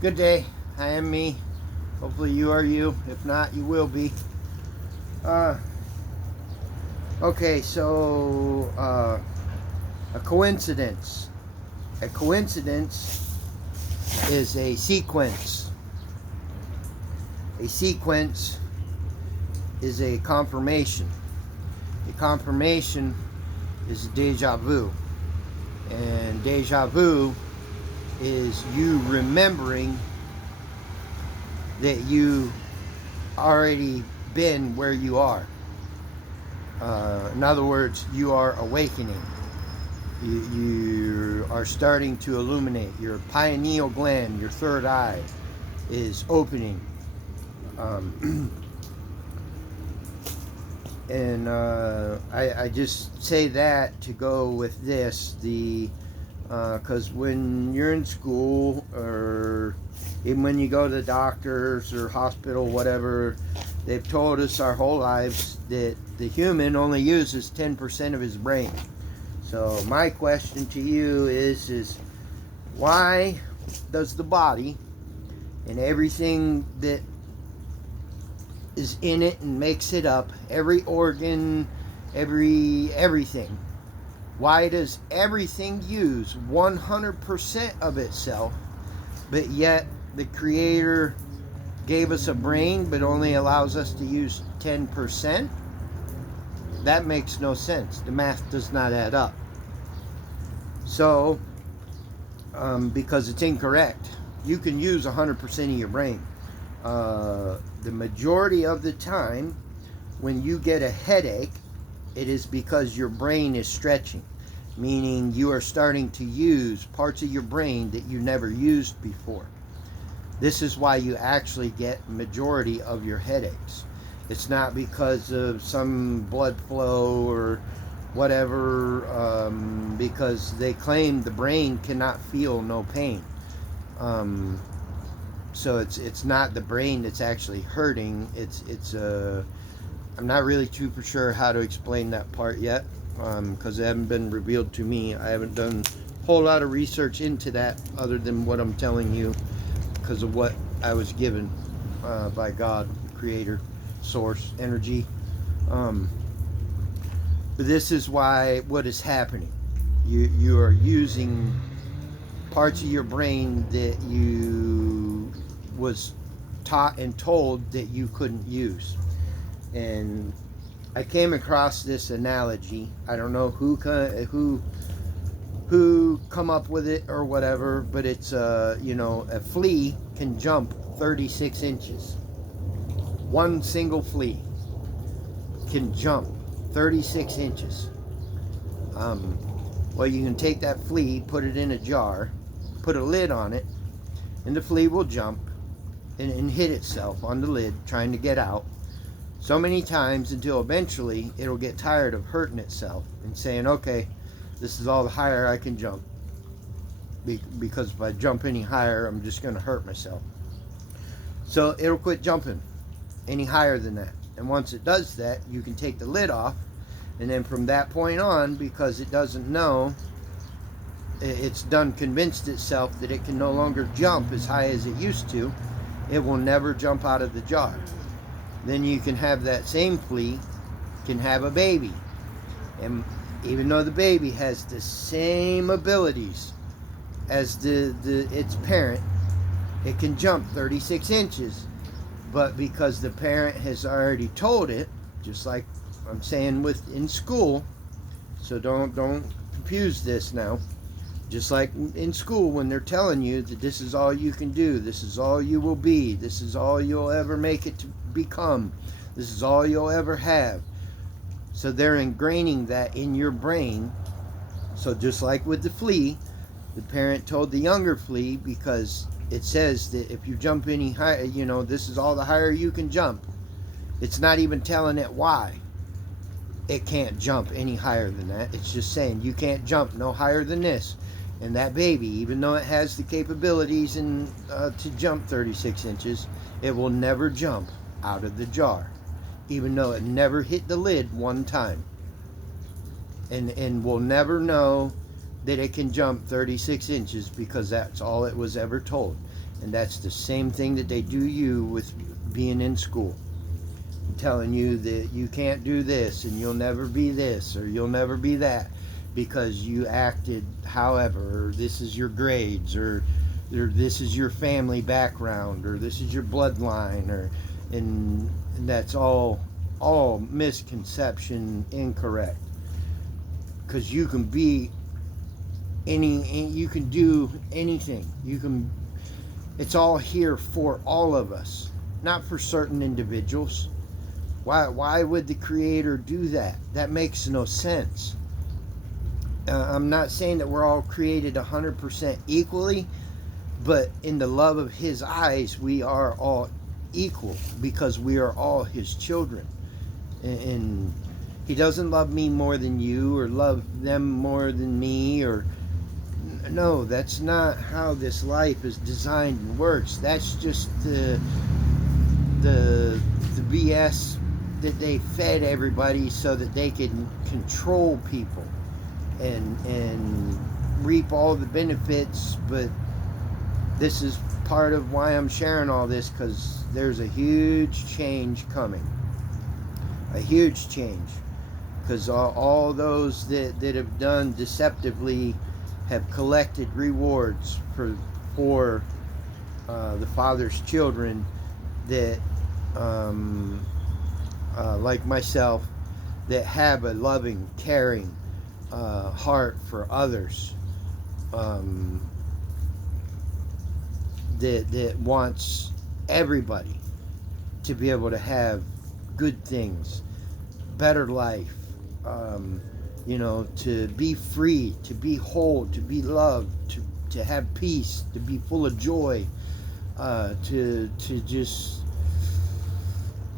Good day. I am me. Hopefully you are you. If not, you will be. Uh, okay, so a coincidence. A coincidence is a sequence. A sequence is a confirmation. A confirmation is deja vu. And deja vu is you remembering that you already been where you are. In other words, you are awakening. You are starting to illuminate. Your pineal gland, your third eye, is opening. And I just say that to go with this. Because when you're in school, or even when you go to the doctors or hospital, whatever, they've told us our whole lives that the human only uses 10% of his brain. So my question to you is why does the body and everything that is in it and makes it up, every organ, everything, why does everything use 100% of itself, but yet the Creator gave us a brain but only allows us to use 10%? That makes no sense. The math does not add up. So, because it's incorrect, you can use 100% of your brain. The majority of the time, when you get a headache, it is because your brain is stretching, meaning you are starting to use parts of your brain that you never used before. This is why you actually get majority of your headaches. It's not because of some blood flow or whatever, because they claim the brain cannot feel no pain. So it's not the brain that's actually hurting. I'm not really too for sure how to explain that part yet, because it hasn't been revealed to me. I haven't done a whole lot of research into that other than what I'm telling you, because of what I was given by God, Creator, Source, Energy. But this is what is happening. You are using parts of your brain that you was taught and told that you couldn't use. And I came across this analogy. I don't know who come up with it or whatever, but it's a flea can jump 36 inches. One single flea can jump 36 inches. Well, you can take that flea, put it in a jar, put a lid on it, and the flea will jump and hit itself on the lid trying to get out so many times until eventually it'll get tired of hurting itself and saying, okay, this is all the higher I can jump, because if I jump any higher, I'm just going to hurt myself. So it'll quit jumping any higher than that. And once it does that, you can take the lid off, and then from that point on, because it doesn't know, it's done convinced itself that it can no longer jump as high as it used to, it will never jump out of the jar. Then you can have that same flea can have a baby, and even though the baby has the same abilities as its parent, it can jump 36 inches. But because the parent has already told it, just like I'm saying in school, so don't confuse this now. Just like in school when they're telling you that this is all you can do, this is all you will be, this is all you'll ever make it to become, this is all you'll ever have. So they're ingraining that in your brain. So just like with the flea, the parent told the younger flea, because it says that if you jump any higher, this is all the higher you can jump. It's not even telling it why it can't jump any higher than that. It's just saying you can't jump no higher than this. And that baby, even though it has the capabilities to jump 36 inches, it will never jump out of the jar, even though it never hit the lid one time. And will never know that it can jump 36 inches because that's all it was ever told. And that's the same thing that they do you with being in school, telling you that you can't do this and you'll never be this or you'll never be that because you acted however, or this is your grades, or this is your family background, or this is your bloodline, or and that's all misconception, incorrect. Because you can be you can do anything. It's all here for all of us, not for certain individuals. Why would the Creator do that? That makes no sense. I'm not saying that we're all created 100% equally, but in the love of His eyes, we are all equal because we are all His children. And He doesn't love me more than you, or love them more than me, or no, that's not how this life is designed and works. That's just the BS that they fed everybody so that they can control people and reap all the benefits. But this is part of why I'm sharing all this, because there's a huge change coming. A huge change. Because all those that have done deceptively have collected rewards for the Father's children that, like myself, that have a loving, caring heart for others, that wants everybody to be able to have good things, better life, to be free, to be whole, to be loved, to have peace, to be full of joy, to just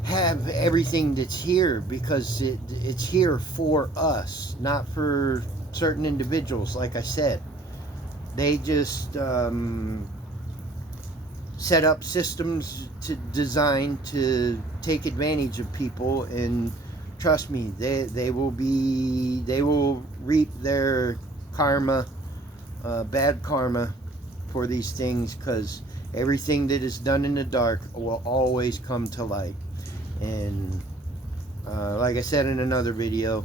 have everything that's here, because it's here for us, not for certain individuals. Like I said, they just set up systems designed to take advantage of people, and trust me, they will reap their karma, bad karma for these things, because everything that is done in the dark will always come to light. And like I said in another video,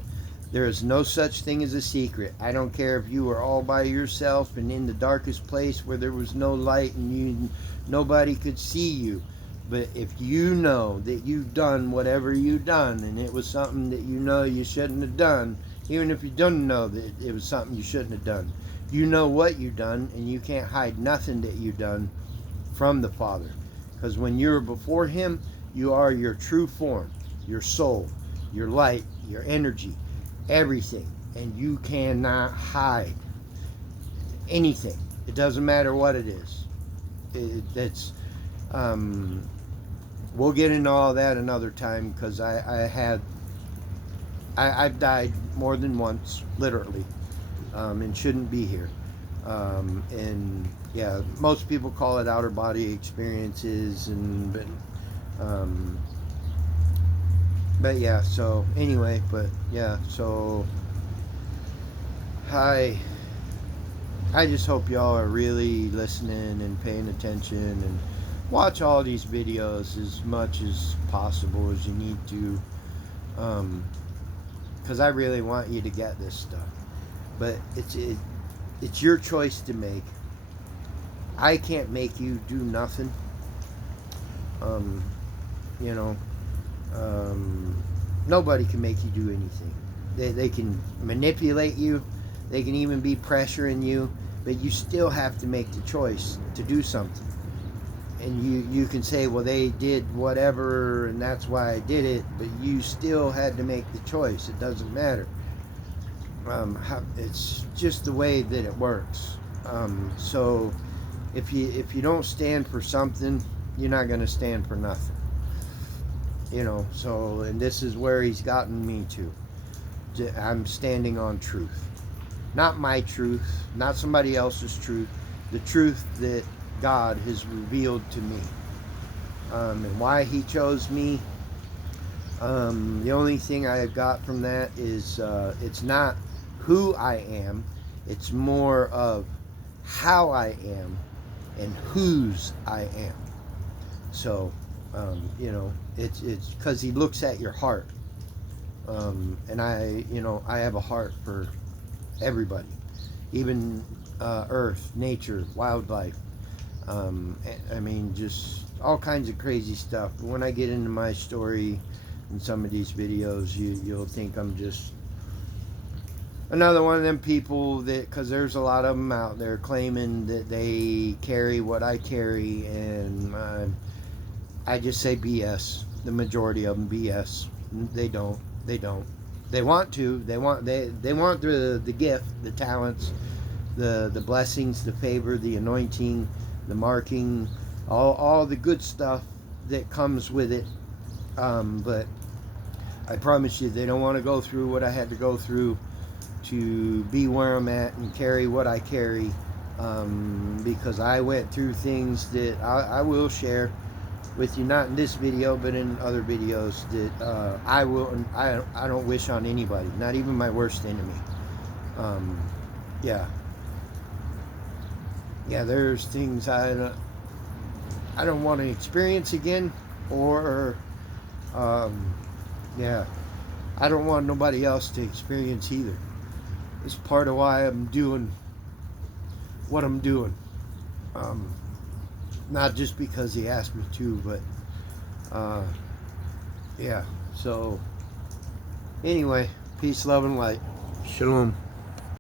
there is no such thing as a secret. I don't care if you were all by yourself and in the darkest place where there was no light and nobody could see you. But if you know that you've done whatever you've done, and it was something that you know you shouldn't have done, even if you don't know that it was something you shouldn't have done, you know what you've done, and you can't hide nothing that you've done from the Father. Because when you're before Him, you are your true form, your soul, your light, your energy, everything. And you cannot hide anything. It doesn't matter what it is. We'll get into all that another time, because I've died more than once, literally, and shouldn't be here. And yeah, most people call it outer body experiences, but yeah, so anyway, so I just hope y'all are really listening and paying attention, and watch all these videos as much as possible as you need to, because I really want you to get this stuff. But it's your choice to make. I can't make you do nothing. Nobody can make you do anything. They can manipulate you. They can even be pressuring you, but you still have to make the choice to do something. And you can say, well, they did whatever and that's why I did it, but you still had to make the choice. It doesn't matter. It's just the way that it works. So if you don't stand for something, you're not going to stand for nothing. So, and this is where He's gotten me to. I'm standing on truth. Not my truth, not somebody else's truth. The truth that God has revealed to me. And why He chose me, the only thing I got from that is it's not who I am, it's more of how I am and whose I am. So, it's because he looks at your heart. And I have a heart for everybody, even earth, nature, wildlife. I mean, just all kinds of crazy stuff. But when I get into my story in some of these videos, you'll think I'm just another one of them people that, because there's a lot of them out there claiming that they carry what I carry, and I just say BS. The majority of them BS. They don't. They don't. They want to. They want the gift, the talents, the blessings, the favor, the anointing, the marking, all the good stuff that comes with it. But I promise you, they don't want to go through what I had to go through to be where I'm at and carry what I carry. Because I went through things that I will share with you, not in this video, but in other videos that I don't wish on anybody, not even my worst enemy. Yeah, there's things I don't want to experience again, or yeah, I don't want nobody else to experience either. It's part of why I'm doing what I'm doing. Not just because he asked me to, but yeah. So anyway, peace, love, and light. Shalom.